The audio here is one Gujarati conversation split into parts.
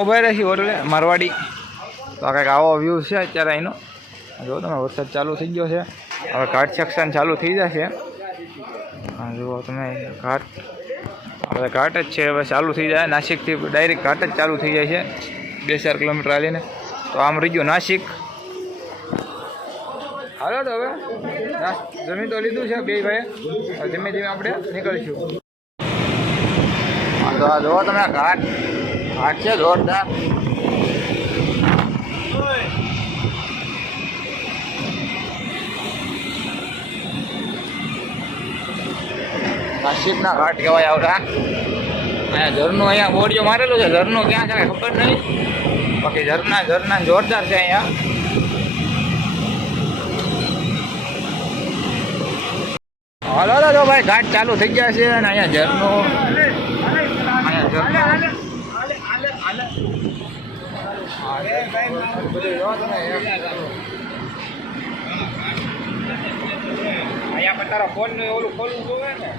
ઊભા રહી હોટલે મારવાડી. તો આ કંઈક આવો વ્યૂ છે અત્યારે અહીંનો. જો તમે, વરસાદ ચાલુ થઈ ગયો છે. હવે ઘાટ સેક્શન ચાલુ થઈ જશે. જુઓ તમે, ઘાટ. હવે ઘાટ જ છે, હવે ચાલુ થઈ જાય. નાસિકથી ડાયરેક્ટ ઘાટ જ ચાલુ થઈ જાય છે. બે ચાર કિલોમીટર હાલીને. તો આમ રહી ગયું નાસિક. હાલો તો હવે. જમીન જમી તો લીધું છે બે ભાઈ ધીમે ધીમે આપણે નીકળીશું. આ જુઓ તમે ઘાટ. છે જોરદાર. નાસિકના ઘાટ કહેવાય આવડા અહીંયા ઝરનું અહીંયા બોડીઓ મારેલું છે. ઝરનું ક્યાં છે ખબર નહીં બાકી ઝરના ઝરના જોરદાર છે અહીંયા. હલો હલો, ભાઈ, ઘાટ ચાલુ થઈ ગયા છે અને અહીંયા ઝરનું અહીંયા ઝરનું. અહીંયા પણ તારા ફોનનું ઓલું ખોલવું જોવે ને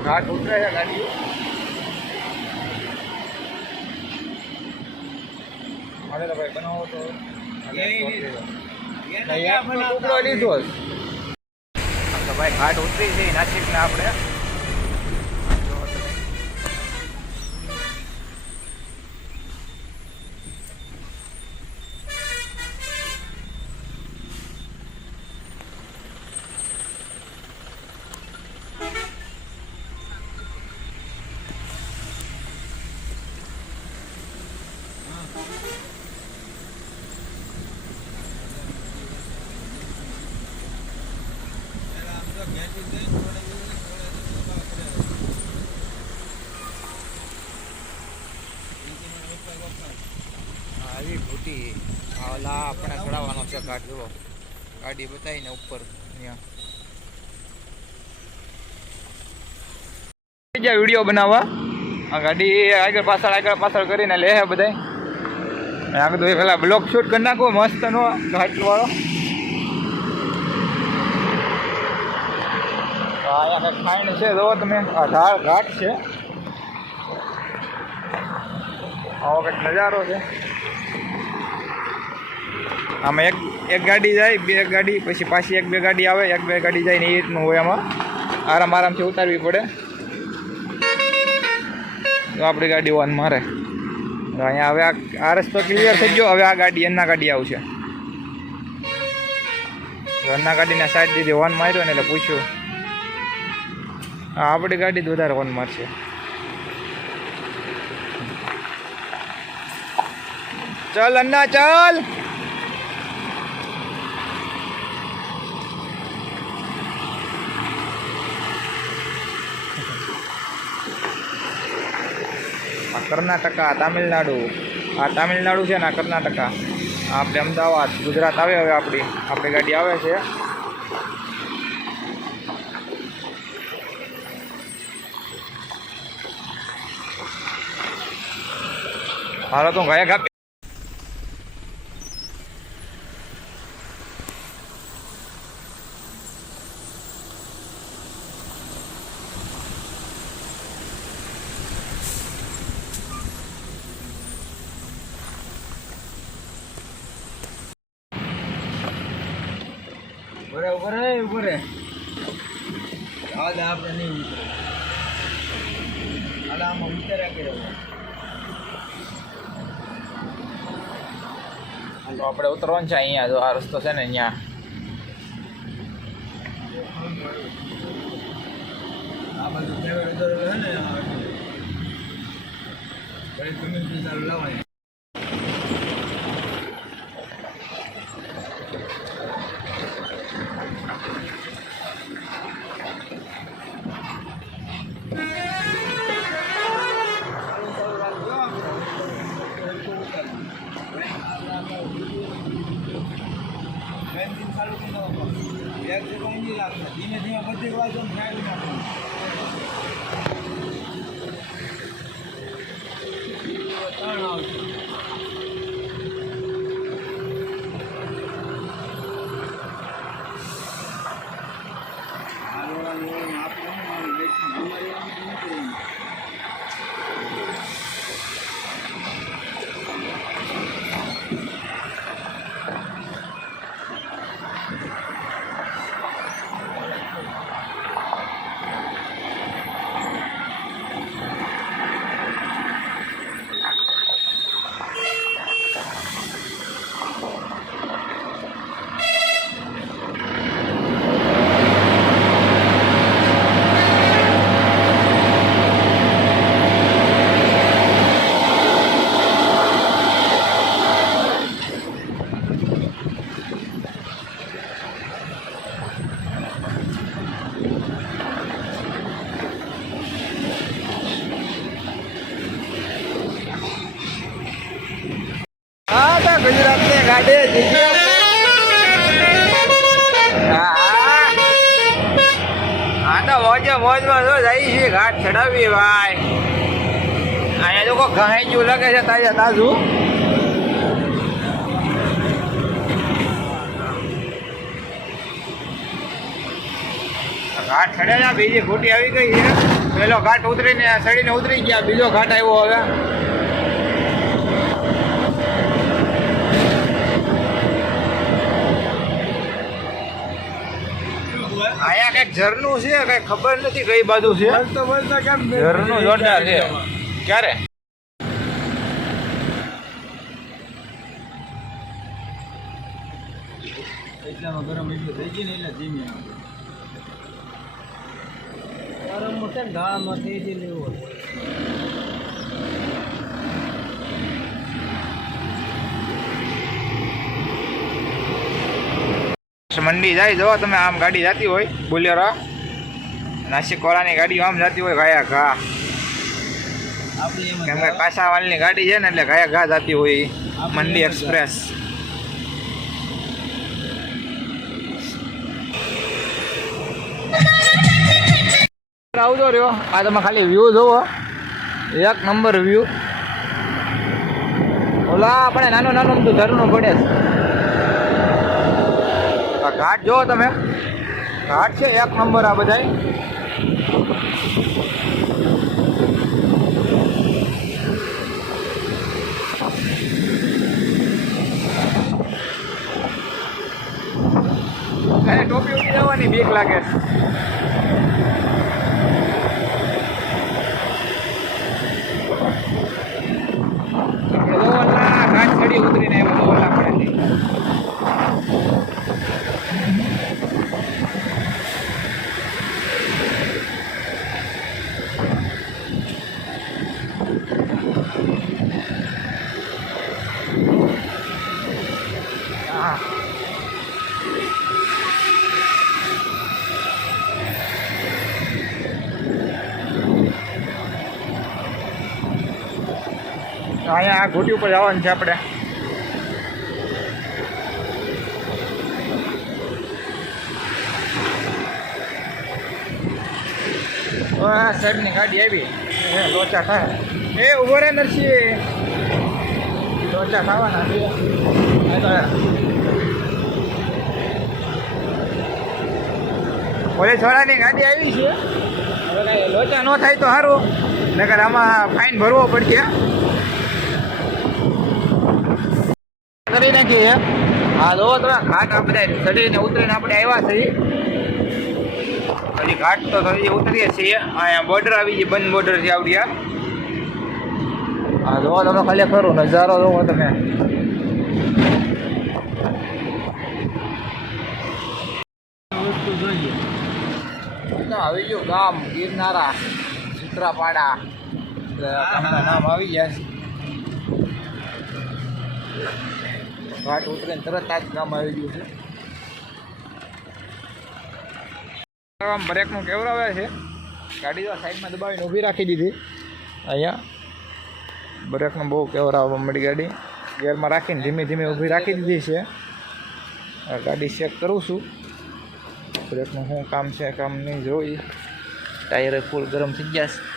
ઘાટ ઉતરે છે ગાડી મારે તો ભાઈ બનાવો તો ટુકડો લીધો ભાઈ ઘાટ ઉતરી છે ને આપણે. આવી ભૂટી ઓલા આપણે ચડાવવાનો છે ઘાટ, જુઓ. ગાડી બતાવીને ઉપર, અહીંયા. વીડિયો બનાવવા. આ ગાડી આગળ પાછળ આગળ પાછળ કરીને લે હે બધા આગળ તો પેલા બ્લોક શૂટ કરી નાખો મસ્ત નો ઘાટ વાળો તો અહીંયા ખાઈન છે જો તમે. આ ઘાટ છે. આવો કંઈક નજારો છે. આમાં એક એક ગાડી જાય, બે ગાડી, પછી પાછી એક બે ગાડી આવે, એક બે ગાડી જાય ને એ રીતનું હોય આમાં. આરામ આરામથી ઉતારવી પડે. તો આપણી ગાડી વન મારે. અહીંયા હવે આ રસ્તો ક્લિયર થઈ ગયો, હવે આ ગાડી, એના ગાડી આવશે. ઘરના ગાડીને સાઈડ દીધી વન માર્યો ને એટલે પૂછ્યું. આપણી ગાડી જ વધારે વન મારશે. ચલ અન્ના ચલ આ કર્ણાટકા તામિલનાડુ આ તામિલનાડુ છે ને આ કર્ણાટકા આ આપણે અમદાવાદ ગુજરાત આવે હવે આપણી આપણી ગાડી આવે છે હાલો તો ગયા ઉભરે ઉભરે ઉભરે. આવા આપણે નહીં ઉતરે. આલા આમાં ઉતર્યા કર્યો તો આપણે ઉતરવાનું છે અહીંયા જો આ રસ્તો છે ને અહીંયા. આ બાજુ ડ્રાઈવર ઉતર છે ને લાવવાની ધીમે મોજે મોજમાં તો છે, ઘાટ ચડાવી ભાઈ. અહીંયા લોકો ઘાઈ જેવું છે તારી હતા શું ઘાટ ચડેલા, બીજી ખોટી આવી ગઈ છે. પેલો ઘાટ ઉતરીને સડીને ઉતરી ગયા, બીજો ઘાટ આવ્યો હવે. કંઈક ઝરનું છે કઈ ખબર નથી કઈ બાજુ છે. ઝરનું જોરદાર છે. ક્યારે? એટલામાં ગરમ એટલું થઈ ગયું ને એટલે ધીમે ગરમ મોટે ગાળામાં થઈ ગયેલું મંડી જાય જો તમે, આમ ગાડી જતી હોય, બોલેરો. નાસિક ગાડીઓ આમ જતી હોય, ગાયા ઘા. કેમ કે કાસાવાલની ગાડી છે ને, એટલે ગાયા ઘા જતી હોય મંડી એક્સપ્રેસ. આવતો રહ્યો. આ તમે ખાલી વ્યૂ જોવો. એક નંબર વ્યૂ ઓલા, આપણે નાનું નાનું બધું ઝરણું પડે છે. ઘાટ જુઓ તમે. ઘાટ છે એક નંબર આ અરે ટોપી ઉડી જવાની બીક લાગે અહીંયા આ ઘોટી ઉપર જવાનું છે આપણે. આ સાઈડની ગાડી આવી. લોચા થાય એ, ઊભો રે નરસિંહ. લોચા ખાવાના છે. વાળાની ગાડી આવી છે. લોચા ન થાય તો સારું નકર આમાં ફાઇન ભરવો પડશે. કરી નાખી છે હા જો તમે, ઘાટ આપણે ચડીને ઉતરીને આપણે આવ્યા છીએ. હજી ઘાટ તો હજી ઉતરીએ છીએ. અહીંયા બોર્ડર આવી ગઈ, બંધ બોર્ડર છે આવડી હા જોવો તમે, ખાલી ખરો નજારો જોવો તમે. તો આવી ગયું ગામ, ગિરનારા સુત્રાપાડા નામ આવી ગયા છે. ઘાટ ઉતરીને તરત આ જ ગામ આવી ગયું છે. આમ બ્રેકનું કેવરાવે છે? ગાડી સાઈડમાં દબાવીને ઊભી રાખી દીધી. અહીંયા બ્રેકનું બહુ કેવરાવવા મળી ગાડી. ગેરમાં રાખીને ધીમે ધીમે ઊભી રાખી દીધી છે. ગાડી ચેક કરું છું. બ્રેકનું શું કામ છે, કામ નહીં જોઈ. ટાયર ફૂલ ગરમ થઈ ગયા છે.